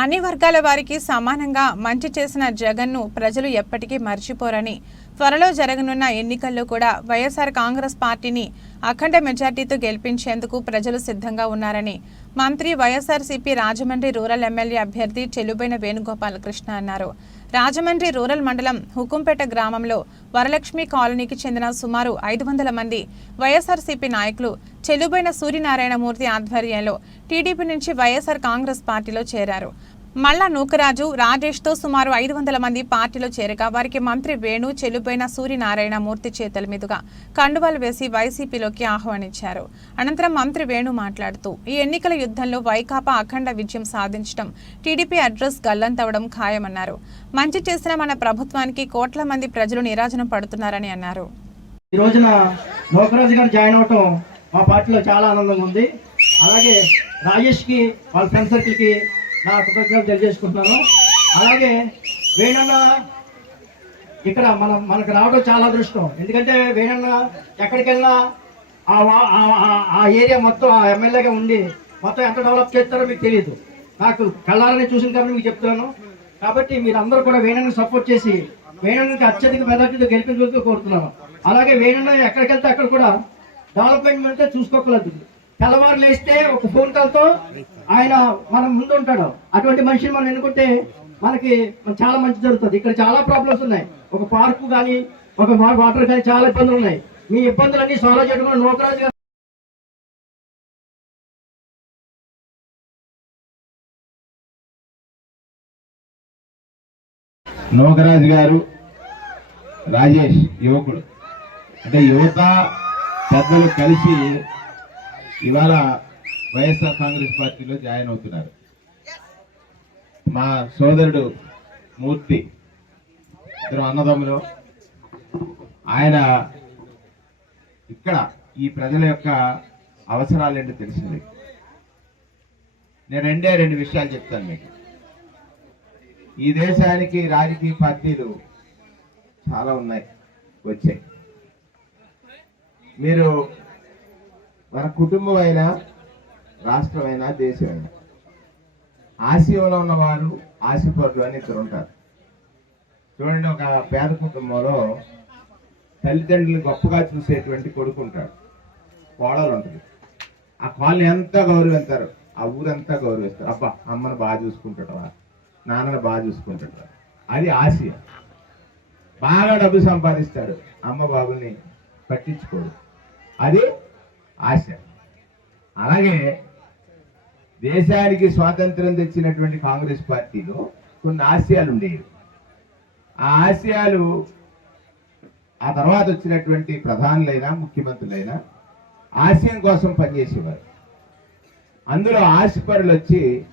అన్ని వర్గాల వారికి సమానంగా మంచి చేసిన జగన్ను ప్రజలు ఎప్పటికీ మర్చిపోరని త్వరలో జరగనున్న ఎన్నికల్లో కూడా వైఎస్ఆర్ కాంగ్రెస్ పార్టీని అఖండ మెజార్టీతో గెలిపించేందుకు ప్రజలు సిద్ధంగా ఉన్నారని మంత్రి వైఎస్ఆర్సీపీ రాజమండ్రి రూరల్ ఎమ్మెల్యే అభ్యర్థి చెల్లుబైన వేణుగోపాలకృష్ణ అన్నారు. రాజమండ్రి రూరల్ మండలం హుకుంపేట గ్రామంలో వరలక్ష్మి కాలనీకి చెందిన సుమారు ఐదు వందల మంది వైఎస్ఆర్సీపీ నాయకులు చెల్లుబైన సూర్యనారాయణమూర్తి ఆధ్వర్యంలో టీడీపీ నుంచి వైఎస్ఆర్ కాంగ్రెస్ పార్టీలో చేరారు. మళ్ళా నూకరాజు రాజేష్తో సుమారు ఐదు వందల మంది పార్టీలో చేరగా వారికి మంత్రి వేణు చెల్లుబైన సూర్యనారాయణ మూర్తి చేతుల మీదుగా కండువాలు వేసి వైసీపీలోకి ఆహ్వానించారు. అనంతరం మంత్రి వేణు మాట్లాడుతూ ఈ ఎన్నికల యుద్ధంలో వైకాపా అఖండ విజయం సాధించడం టీడీపీ అడ్రస్ గల్లంతవడం ఖాయమన్నారు. మంచి చేసిన మన ప్రభుత్వానికి కోట్ల మంది ప్రజలు నిరాజనం పడుతున్నారని అన్నారు. ఈ రోజున లోకరాజు గారు జాయిన్ అవటం మా పార్టీలో చాలా ఆనందంగా ఉంది. అలాగే రాజేష్కి వాళ్ళ ఫ్రెండ్ సర్కిల్కి నా కృతజ్ఞతలు తెలియజేసుకుంటున్నాను. అలాగే వేణన్న ఇక్కడ మనం మనకు రావడం చాలా అదృష్టం. ఎందుకంటే వేణన్న ఎక్కడికెళ్ళినా ఆ వా- ఆ- ఏరియా మొత్తం ఆ ఎమ్మెల్యేగా ఉండి మొత్తం ఎంత డెవలప్ చేస్తారో మీకు తెలియదు నాకు కళ్ళారని చూసిన కాబట్టి మీకు చెప్తున్నాను. కాబట్టి మీరు అందరూ కూడా వేణన్ని సపోర్ట్ చేసి వేణన్నకి అత్యధిక మెజార్టీతో గెలిపించాలని కోరుతున్నాను. అలాగే వేణన్న ఎక్కడికి వెళ్తే అక్కడ కూడా డెవలప్మెంట్ అంటే చూసుకోకలేదు తెల్లవారు లేస్తే ఒక ఫోన్ కాల్తో ఆయన మనం ముందు ఉంటాడు అటువంటి మనిషిని మనం ఎన్నుకుంటే మనకి చాలా మంచి జరుగుతుంది. ఇక్కడ చాలా ప్రాబ్లమ్స్ ఉన్నాయి. ఒక పార్కు కానీ ఒక వాటర్ కానీ చాలా ఇబ్బందులు ఉన్నాయి. మీ ఇబ్బందులన్నీ సాల్వ్ చేయడం కూడా గారు నోకరాజు గారు రాజేష్ యువకుడు. అంటే యువత పెద్దలు కలిసి ఇవాళ వైఎస్ఆర్ కాంగ్రెస్ పార్టీలో జాయిన్ అవుతున్నారు. మా సోదరుడు మూర్తి ఇద్దరు అన్నదమ్ములు. ఆయన ఇక్కడ ఈ ప్రజల యొక్క అవసరాలేంటో తెలిసింది. నేను రెండే రెండు విషయాలు చెప్తాను మీకు. ఈ దేశానికి రాజకీయ పార్టీలు చాలా ఉన్నాయి వచ్చాయి. మీరు మన కుటుంబం అయినా రాష్ట్రమైనా దేశమైనా. ఆశయంలో ఉన్నవారు ఆశపరులు అని ఇద్దరు ఉంటారు చూడండి ఒక పేద కుటుంబంలో తల్లిదండ్రులు గొప్పగా చూసేటువంటి కొడుకు ఉంటాడు కోడలు ఉంటుంది ఆ కోళ్ళని ఎంత గౌరవిస్తారు ఆ ఊరంతా గౌరవిస్తారు. అబ్బా అమ్మను బాగా చూసుకుంటాడు నాన్నను బాగా చూసుకుంటాడు అది ఆసియా. బాగా డబ్బు సంపాదిస్తాడు అమ్మ బాబుల్ని పట్టించుకోడు అది ఆశ. అలాగే దేశానికి స్వాతంత్రం తెచ్చినటువంటి కాంగ్రెస్ పార్టీలో కొన్ని ఆశయాలు ఉండేవి. ఆ ఆశయాలు ఆ తర్వాత వచ్చినటువంటి ప్రధానులైనా ముఖ్యమంత్రులైనా ఆశయం కోసం పనిచేసేవారు. అందులో ఆశపరులు వచ్చి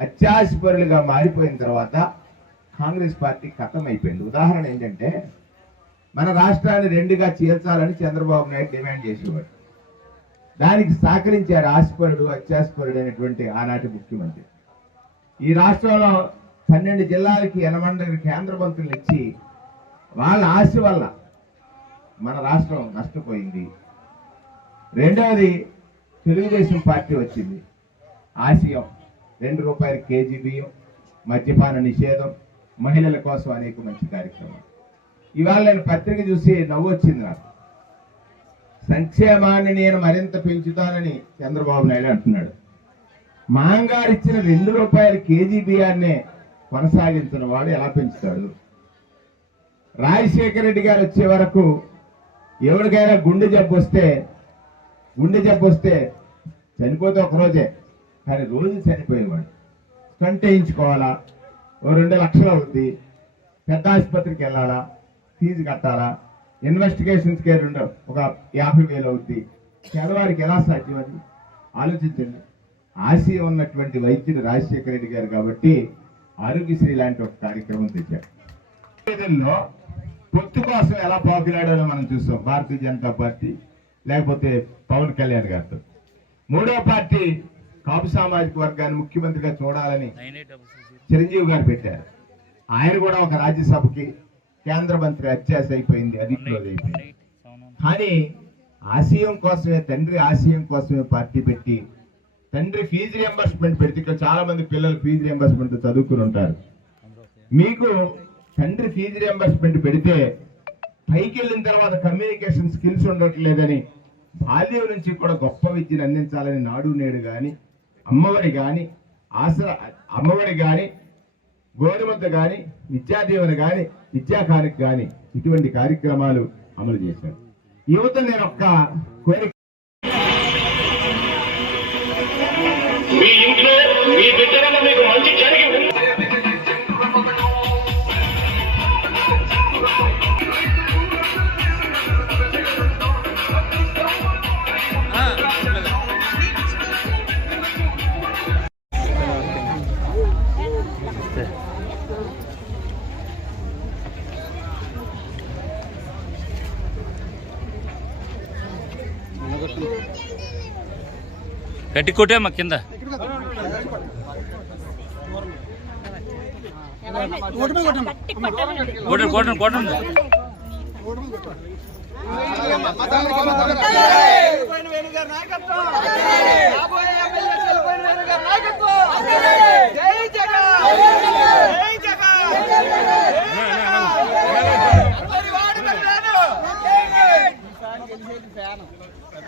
అత్యాశపరులుగా మారిపోయిన తర్వాత కాంగ్రెస్ పార్టీ ఖతం అయిపోయింది ఉదాహరణ ఏంటంటే మన రాష్ట్రాన్ని రెండుగా చీల్చాలని చంద్రబాబు నాయుడు డిమాండ్ చేసేవాడు. దానికి సహకరించారు ఆశపరుడు అత్యాశపరుడు అనేటువంటి ఆనాటి ముఖ్యమంత్రి. ఈ రాష్ట్రంలో పన్నెండు జిల్లాలకి ఎనమండలి కేంద్ర మంత్రులు ఇచ్చి వాళ్ళ ఆశ వల్ల మన రాష్ట్రం నష్టపోయింది. రెండవది తెలుగుదేశం పార్టీ వచ్చింది. ఆశయం రెండు రూపాయల కేజీ బియ్యం మద్యపాన నిషేధం మహిళల కోసం అనేక మంచి కార్యక్రమం ఇవాళ నేను పత్రిక చూసి నవ్వు వచ్చింది నాకు. సంక్షేమాన్ని నేను మరింత పెంచుతానని చంద్రబాబు నాయుడు అంటున్నాడు. మాంగారు ఇచ్చిన రెండు రూపాయల కేజీ బియ్యాన్నే కొనసాగించిన వాడు ఎలా పెంచుతాడు? రాజశేఖర రెడ్డి గారు వచ్చే వరకు ఎవరికైనా గుండె జబ్బు వస్తే గుండె జబ్బు వస్తే చనిపోతే ఒకరోజే కానీ రోజు చనిపోయేవాడు స్టంట్ వేయించుకోవాలా ఓ రెండు లక్షలు అవుద్ది. పెద్ద ఆసుపత్రికి వెళ్ళాలా? ఫీజు కట్టాలా? ఇన్వెస్టిగేషన్స్కే రెండు ఒక యాభై వేలు అవుద్ది. పేదవారికి ఎలా సాధ్యం ఆలోచించండి. ఆశయం ఉన్నటువంటి వైద్యుడు రాజశేఖర రెడ్డి గారు కాబట్టి ఆరోగ్యశ్రీ లాంటి ఒక కార్యక్రమం తెచ్చారు. రోజుల్లో పొత్తు కోసం ఎలా పోకిలాడాలో మనం చూస్తాం భారతీయ జనతా పార్టీ లేకపోతే పవన్ కళ్యాణ్ గారితో. మూడో పార్టీ కాపు సామాజిక వర్గాన్ని ముఖ్యమంత్రిగా చూడాలని చిరంజీవి గారు పెట్టారు. ఆయన కూడా ఒక రాజ్యసభకి కేంద్ర మంత్రి అత్యాశ అయిపోయింది అది క్లోజ్ అయిపోయింది కానీ ఆశయం కోసమే తండ్రి ఆశయం కోసమే పార్టీ పెట్టి తండ్రి ఫీజు రియంబర్స్మెంట్ పెడితే ఇక్కడ చాలా మంది పిల్లలు ఫీజు రియంబర్స్మెంట్ చదువుకుని ఉంటారు. మీకు తండ్రి ఫీజు రియంబర్స్మెంట్ పెడితే పైకి వెళ్ళిన తర్వాత కమ్యూనికేషన్ స్కిల్స్ ఉండట్లేదని బాల్యం నుంచి కూడా గొప్ప విద్యను అందించాలని నాడు నేడు గాని అమ్మఒడి గాని ఆసరా అమ్మఒడి గాని గోధుమద్ద గాని విద్యాదీవన గాని విద్యాకానికి కానీ ఇటువంటి కార్యక్రమాలు అమలు చేశారు. యువత నేను ఒక్క కోరిక గట్టి కొట్టేమ్మా కింద. కొట్టండి కొట్టండి కొట్టండి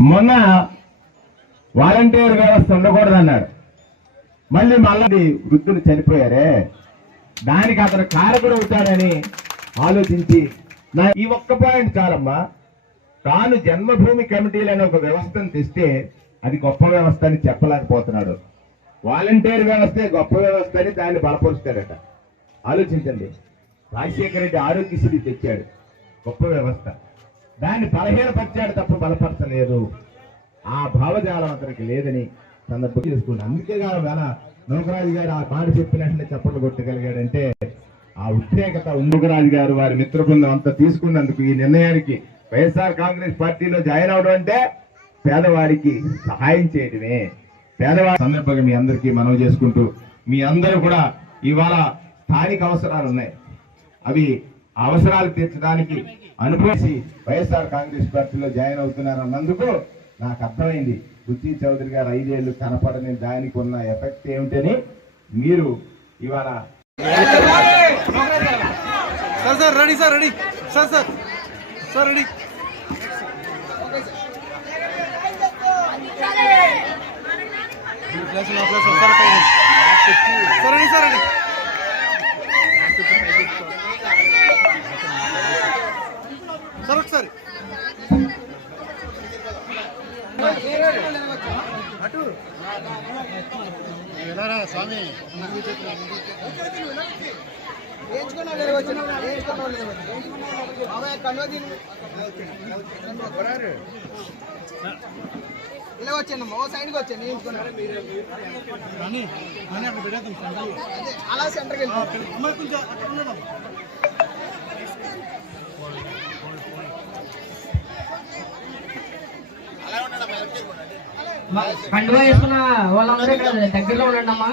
మొన్న వాలంటీర్ వ్యవస్థ ఉండకూడదన్నాడు మళ్ళీ మళ్ళీ వృద్ధులు చనిపోయారే. దానికి అతను కారకుడు అవుతాడని ఆలోచించి నా ఈ ఒక్క పాయింట్ చాలమ్మా. తాను జన్మభూమి కమిటీలు అనే ఒక వ్యవస్థను తెస్తే అది గొప్ప వ్యవస్థ అని చెప్పలేకపోతున్నాడు. వాలంటీర్ వ్యవస్థే గొప్ప వ్యవస్థ అని దాన్ని బలపరుస్తాడట. ఆలోచించండి. రాజశేఖర రెడ్డి ఆరోగ్యశ్రీ తెచ్చాడు. గొప్ప వ్యవస్థ. దాన్ని బలహీనపరిచాడు తప్ప బలపరచలేదు. ఆ భావజాలం అతనికి లేదని సందర్భం చేసుకున్నాడు అందుకే గారు వేళ నూకరాజు గారు ఆ మాట చెప్పినట్లే చప్పట్లు కొట్టగలిగాడంటే ఆ ఉద్రేకత ఉండుగరాజు గారు వారి మిత్ర బృందం అంతా తీసుకున్నందుకు ఈ నిర్ణయానికి వైఎస్ఆర్ కాంగ్రెస్ పార్టీలో జాయిన్ అవడం అంటే పేదవారికి సహాయం చేయడమే. పేదవారి సందర్భంగా మీ అందరికీ మనవి చేసుకుంటూ మీ అందరూ కూడా ఇవాళ స్థానిక అవసరాలు ఉన్నాయి. అవి అవసరాలు తీర్చడానికి అనుభవించి వైఎస్ఆర్ కాంగ్రెస్ పార్టీలో జాయిన్ అవుతున్నారు అన్నందుకు నాకు అర్థమైంది. బుద్ధి చౌదరి గారు ఐదేళ్ళు కనపడని దానికి ఉన్న ఎఫెక్ట్ ఏమిటని మీరు ఇవాళ sir sir ready sir ready. Sir sir sir ready. Sir ready sir ready sir ఒకసారి ఇలా వచ్చాను ఓ సైడ్కి వచ్చాను నేర్చుకున్నాను. అలా సెంటర్కి వెళ్ళి కండువా వేసుకున్న వాళ్ళందరూ ఇక్కడ దగ్గరలో ఉండండి అమ్మా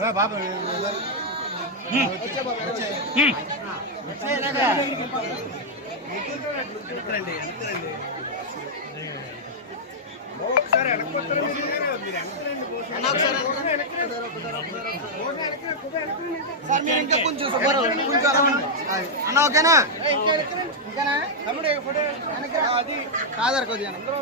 రా బాబు వెళ్ళాలి. సార్ మీరు ఇంకా కొంచెం సుబ్బారావు కొంచెం అరవండి. అన్న ఓకేనా? ఇంకానా? తమ్ముడు ఫోటో? అది కాదర్ కొద్దిగా. జన్మలో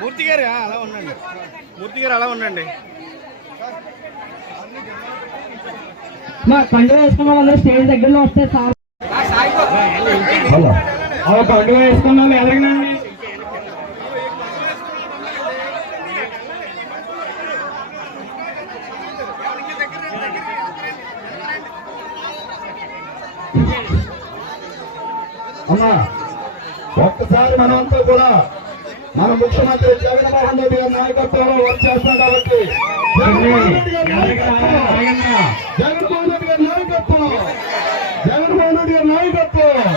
మూర్తి గారు అలా ఉండండి. మూర్తి గారు అలా ఉండండి. మా కండు వేసుకున్న వాళ్ళందరూ స్టేజ్ దగ్గరలో వస్తే సార్ ఒక వేసుకున్నాను అమ్మా ఒక్కసారి మనమంతా కూడా మన ముఖ్యమంత్రి జగన్మోహన్ రెడ్డి గారి నాయకత్వంలో వర్క్ చేస్తున్నాం కాబట్టి జగన్మోహన్ రెడ్డి గారి నాయకత్వం. జగన్మోహన్ రెడ్డి గారి నాయకత్వం. జగన్మోహన్ రెడ్డి గారి నాయకత్వం